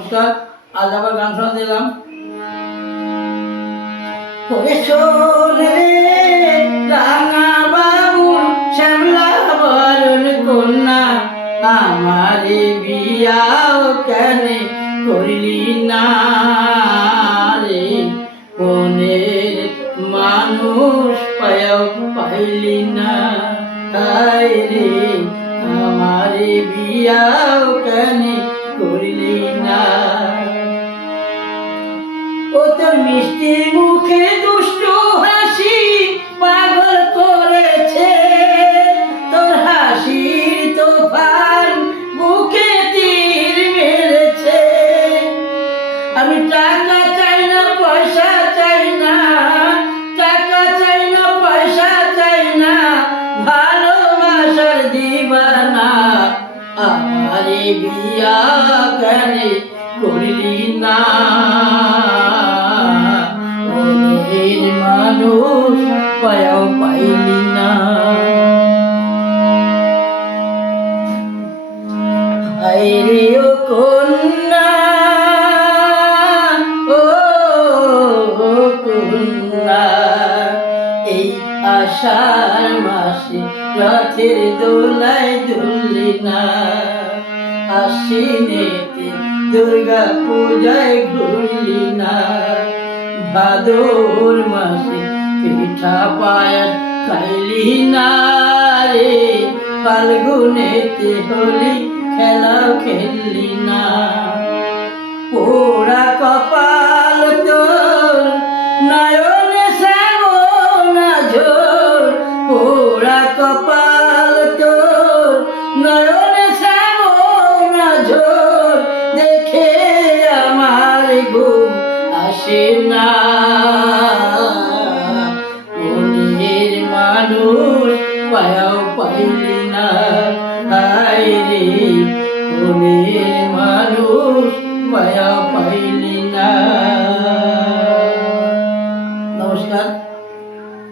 নমস্কার, আজ আবার গান শোনা দিলাম আমারে বিয়াও কেন করলি না রে? মনের মানুষ পায়াও পাইলি না তাই রে, আমারে বিয়াও কেন না ও তোর মিষ্টি মুখে দুষ্ট আমারে বিয়া কেন করলি না। মনের মানুষ পায়াও পাইলি না। আষাঢ় মাসে দোলায় না। আশ্বিনেতে দুর্গা পূজায় ঘুরলি না। ভাদর মাসে পিঠা পায়াস খাইলি না রে। ফাল্গুনেতে হলি খেলা খেললি না। পোড়া কপাল আসে না মনের মানুষ পায়াও পাইলি না। হায়